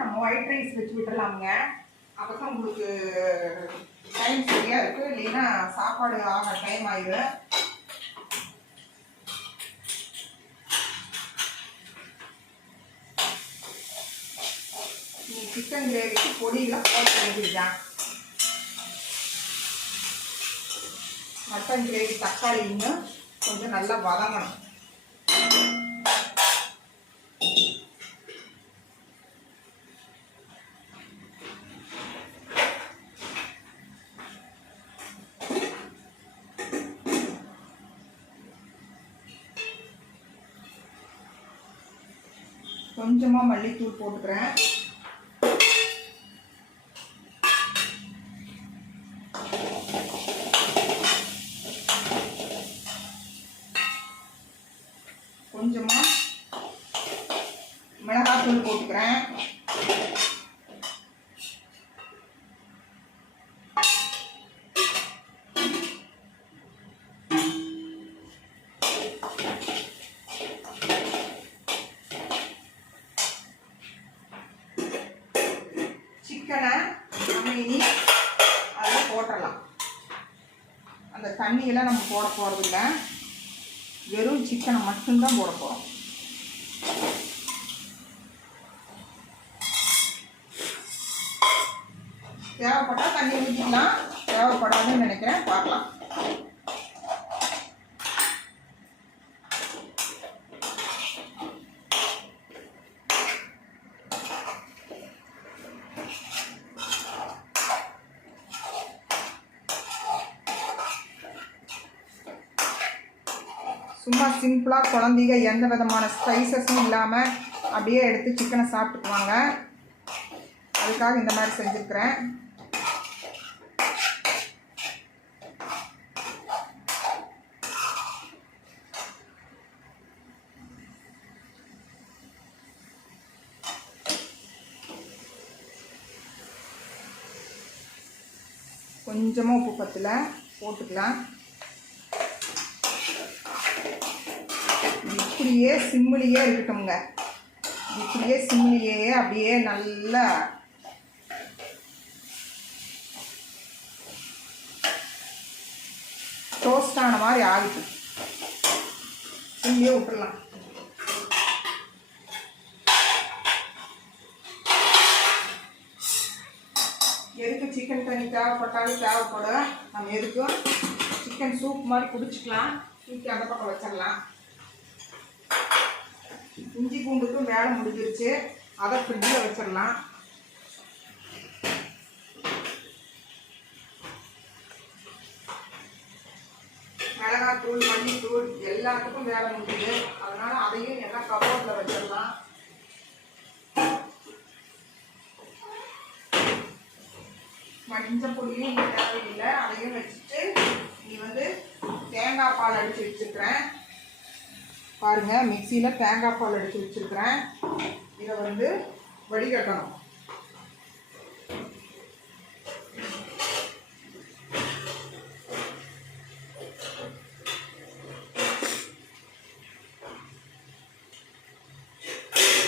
நம்ம white rice வச்சு விட்டுறலாமுங்க. அப்போ தான் உங்களுக்கு டைம் சரியாக இருக்குது, இல்லைன்னா சாப்பாடு ஆக டைம் ஆயிடும். சிக்கன் கிரேவிக்கு பொடியெலாம் போட வேண்டியதுதான். மட்டன் கிரேவி தக்காளி இன்னும் கொஞ்சம் நல்லா வதங்கணும். கொஞ்சமாக மல்லித்தூள் போட்டுக்கிறேன். கொஞ்சமாக மிளகாத்தூள் போட்டுக்கிறேன். சிக்கனை நம்ம இனி அதில் போட்டுடலாம். அந்த தண்ணியெல்லாம் நம்ம போட போகிறதில்ல, வெறும் சிக்கனை மட்டும்தான் போட போகிறோம். தேவைப்பட்டால் தண்ணி ஊற்றிக்கலாம், தேவைப்படாதுன்னு நினைக்கிறேன், பார்க்கலாம். சும்மா சிம்பிளாக குழந்தைங்க எந்த விதமான ஸ்பைசஸும் இல்லாமல் அப்படியே எடுத்து சிக்கனை சாப்பிட்டுக்குவாங்க. அதுக்காக இந்த மாதிரி செஞ்சுருக்கிறேன். கொஞ்சமாக உப்பு பத்தில் போட்டுக்கலாம். இப்படியே சிம்மிலேயே இருக்கட்டும்ங்க. இப்படியே சிம்மிலேயே அப்படியே நல்லா டோஸ்டான மாதிரி ஆகிடும். சிம்மிலே விட்டுடலாம். எதுக்கு சிக்கன் தண்ணி தேவைப்பட்டாலும் தேவைப்படும். நம்ம எதுக்கும் சிக்கன் சூப் மாதிரி குடிச்சிக்கலாம். தூக்கி அந்த பக்கம் வச்சிடலாம். இஞ்சி பூண்டுக்கும் வேலை முடிஞ்சிருச்சு, அதை ஃப்ரிட்ஜில் வச்சிடலாம். மிளகாத்தூள் மல்லித்தூள் எல்லாத்துக்கும் வேலை முடியுது. அதனால அதையும் எல்லாம் கபோர்டில் வச்சிடலாம். மஞ்சள் பொடியும் இங்கே தேவையில்லை, அதையும் வச்சுட்டு நீ தேங்காய் பால் அடித்து வச்சுருக்கிறேன். பாருங்கள், மிக்சியில் தேங்காய் பால் அடித்து வச்சுருக்கிறேன். இதை வடிகட்டணும்.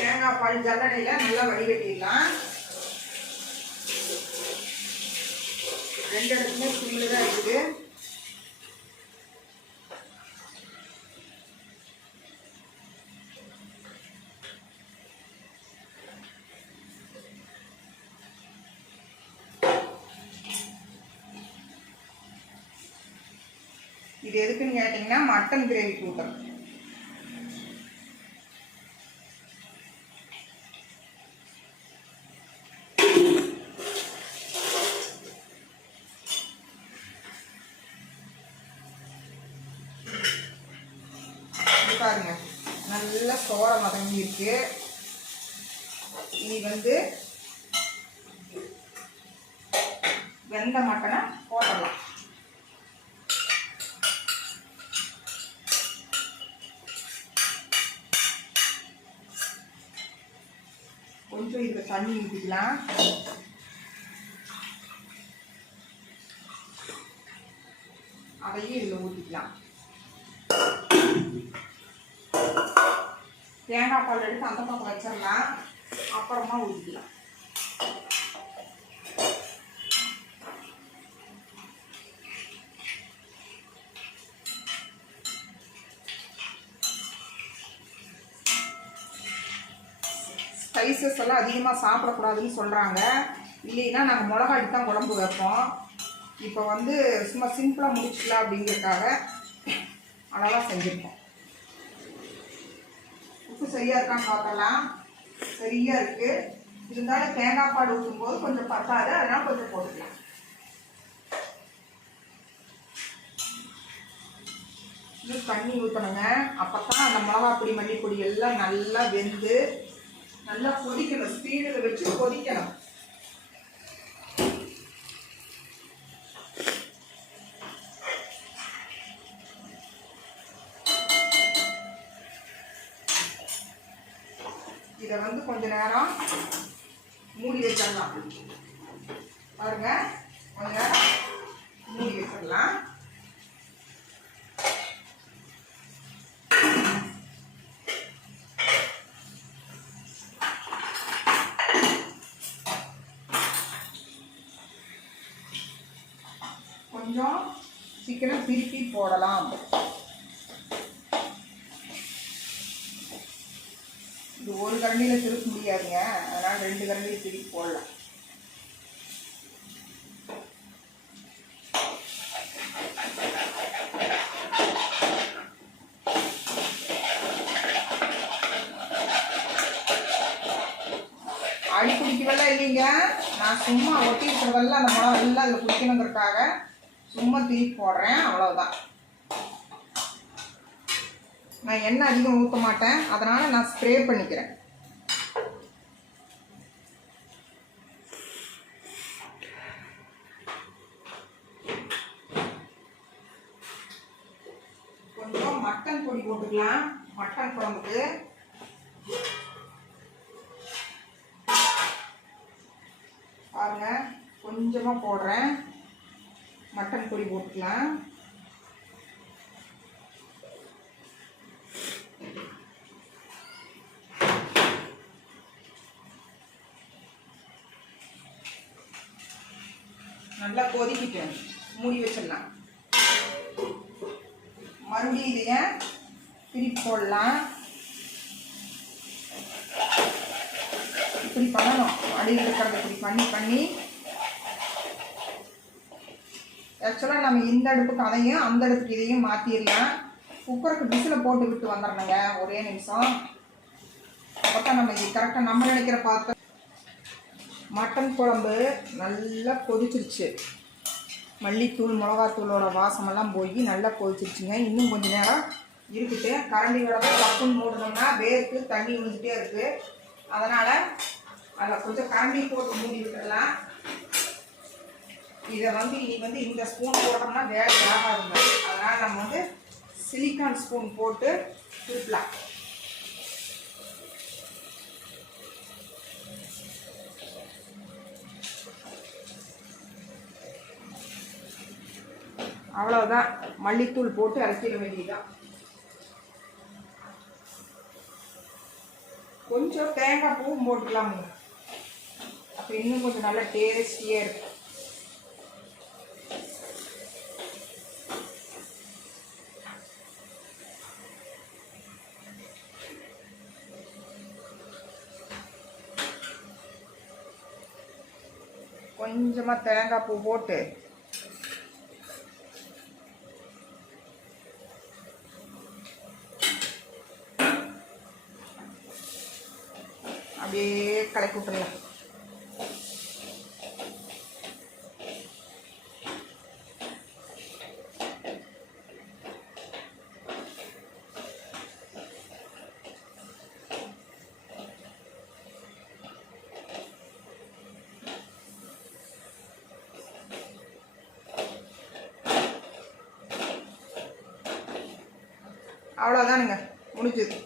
தேங்காய் பால் ஜல்லடையில் நல்லா வடிகட்டிடலாம். ரெண்டு இடத்துமே சிம்மில் தான் இருக்குது. இது எதுக்குன்னு கேட்டிங்கன்னா மட்டன் கிரேவி கூட்டம். பாருங்க, நல்லா சோற மதங்கி இருக்கு. இனி வெந்த மட்டனை போடலாம். கொஞ்சம் இதுக்கு தண்ணி ஊற்றிக்கலாம். அதையும் இதில் ஊற்றிக்கலாம். தேங்காய் பால் எடுத்து அந்த பக்கம் வச்சிடலாம். அப்புறமா ஊற்றிக்கலாம். ஸ்பைசஸ் எல்லாம் அதிகமாக சாப்பிடக்கூடாதுன்னு சொல்கிறாங்க. இல்லைன்னா நாங்கள் மிளகாடி தான் குழம்பு வைப்போம். இப்போ வந்து சும்மா சிம்பிளாக முடிச்சுக்கலாம் அப்படிங்கிறதுக்காக அளவாக செஞ்சுருக்கோம். உப்பு சரியாக இருக்கான்னு பார்க்கலாம். சரியாக இருக்குது. இருந்தாலும் தேங்காய் பால் ஊற்றும்போது கொஞ்சம் பத்தாது, அதனால் கொஞ்சம் போட்டுக்கலாம். இது தண்ணி ஊற்றணுங்க. அப்போ தான் அந்த மிளகாப்பொடி மல்லிப்பொடி எல்லாம் நல்லா வெந்து நல்லா கொதிக்கணும். ஸ்பீடில் வச்சு கொதிக்கணும். இதை வந்து கொஞ்ச நேரம் மூடி வச்சிடலாம். பாருங்க, கொஞ்ச நேரம் மூடி வச்சிடலாம். கொஞ்சம் சிக்கனை திருப்பி போடலாம். இது ஒரு கரண்டியில் திருப்ப முடியாதுங்க, அதனால் 2 கரண்டியில் திருப்பி போடலாம். அடி பிடிக்கவெல்லாம் இல்லைங்க. நான் சும்மா ஒட்டி இருக்கிறதெல்லாம் அந்த மிளகா எல்லாம் அதில் பிடிக்கணுங்கிறதுக்காக சும்மா திருப்பி போடுறேன், அவ்வளோதான். நான் எண்ணெய் அதிகம் ஊற்ற மாட்டேன், அதனால் நான் ஸ்ப்ரே பண்ணிக்கிறேன். கொஞ்சம் மட்டன் பொடி போட்டுக்கலாம். மட்டன் குழம்புக்கு பாருங்க, கொஞ்சமாக போடுறேன். மட்டன் பொடி போட்டுக்கலாம். நல்லா கொதிக்கிட்டேன், மூடி வச்சிடலாம். மறுபடியும் இதைய திருப்பி போடலாம். இப்படி பண்ணணும். அடியில் இருக்கிறத இப்படி பண்ணி ஆக்சுவலாக நம்ம இந்த அடுப்புக்கு அதையும் அந்த அடுப்புக்கு இதையும் மாற்றிடலாம். குக்கருக்கு விசில் போட்டு விட்டு வந்துடணுங்க ஒரே நிமிஷம். அப்போ தான் நம்ம இது கரெக்டாக நம்ம நினைக்கிற பார்த்து. மட்டன் குழம்பு நல்லா கொதிச்சிருச்சு. மல்லித்தூள் மிளகாத்தூளோட வாசமெல்லாம் போய் நல்லா கொதிச்சிருச்சுங்க. இன்னும் கொஞ்சம் நேரம் இருக்குது. கரண்டி விடவே டப்புன்னு மூடணும்னா வேர்க்கு தண்ணி விழுந்துகிட்டே இருக்குது. அதனால் அதில் கொஞ்சம் கரண்டி போட்டு மூடி விட்டுடலாம். இதை வந்து இனி வந்து இந்த ஸ்பூன் போட்டோம்னா வேலை ஆகாதுங்க. அதனால் நம்ம வந்து சிலிக்கான் ஸ்பூன் போட்டு திருப்பலாம். அவ்வளோதான். மல்லித்தூள் போட்டு அரைச்சிட வேண்டியதுதான். கொஞ்சம் தேங்காய் பூவும் போட்டுக்கலாமுங்க. அப்போ இன்னும் கொஞ்சம் நல்லா டேஸ்டியாக இருக்கும். கொஞ்சமாக தேங்காய் பூ போட்டு அப்படியே கலக்கி விட்டுடலாம். அவ்வளோதானுங்க, முடிஞ்சது.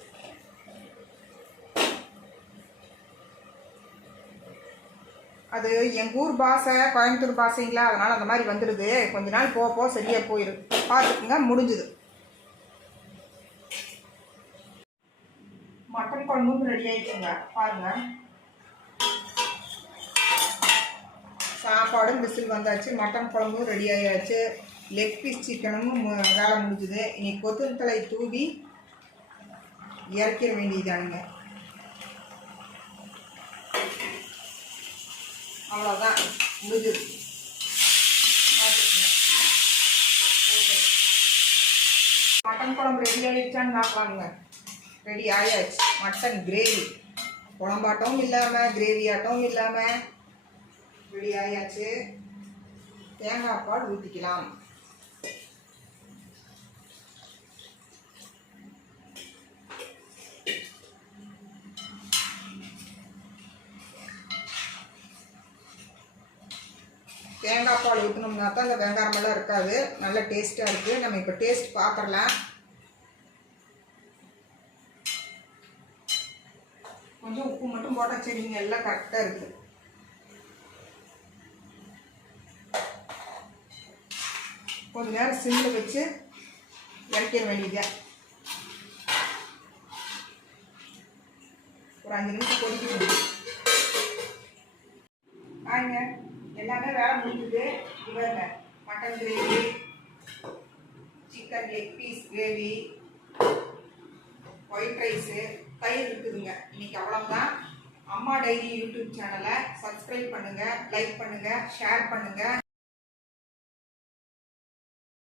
அது எங்கள் ஊர் பாஷை, கோயம்புத்தூர் பாஷைங்களா, அதனால் அந்த மாதிரி வந்துடுது. கொஞ்ச நாள் போக சரியாக போயிடும். பார்த்துக்குங்க, முடிஞ்சுது. மட்டன் குழம்பும் ரெடி ஆகிடுச்சுங்க. பாருங்கள், சாப்பாடும் விசில் வந்தாச்சு, மட்டன் குழம்பும் ரெடி ஆயாச்சு, லெக் பீஸ் சிக்கனும் வேலை முடிஞ்சுது. இனி கொத்தமல்லி தூவி இறக்கிற வேண்டியதானுங்க. அவ்வளோதான், முடிஞ்சுது. மட்டன் குழம்பு ரெடி ஆகிடுச்சான்னு பார்க்கலாங்க. ரெடி ஆயாச்சு. மட்டன் கிரேவி குழம்பாட்டவும் இல்லாமல் கிரேவியாட்டவும் இல்லாமல் ரெடி ஆயாச்சு. தேங்காய் பால் ஊற்றிக்கலாம். தேங்காய் பால் ஊற்றினோம்னா தான் இந்த வெங்காயமெல்லாம் இருக்காது, நல்ல டேஸ்ட்டாக இருக்குது. நம்ம இப்போ டேஸ்ட் பார்த்துடலாம். கொஞ்சம் உப்பு மட்டும் போட்டால் சரிங்க, எல்லாம் கரெக்டாக இருக்குது. கொஞ்சம் நேரம் சிம்மில் வச்சு இறக்கிற வேண்டியது. ஒரு 5 நிமிஷம் கொதிக்கணும். ஆங்க, எல்லாமே வேலை முடிஞ்சுது. இவங்க mutton gravy, chicken leg piece gravy, white rice, தயிர் இருக்குதுங்க. இன்னைக்கு அவ்வளோதான். அம்மா டைரி யூடியூப் சேனலை சப்ஸ்கிரைப் பண்ணுங்கள், லைக் பண்ணுங்கள், ஷேர் பண்ணுங்கள்.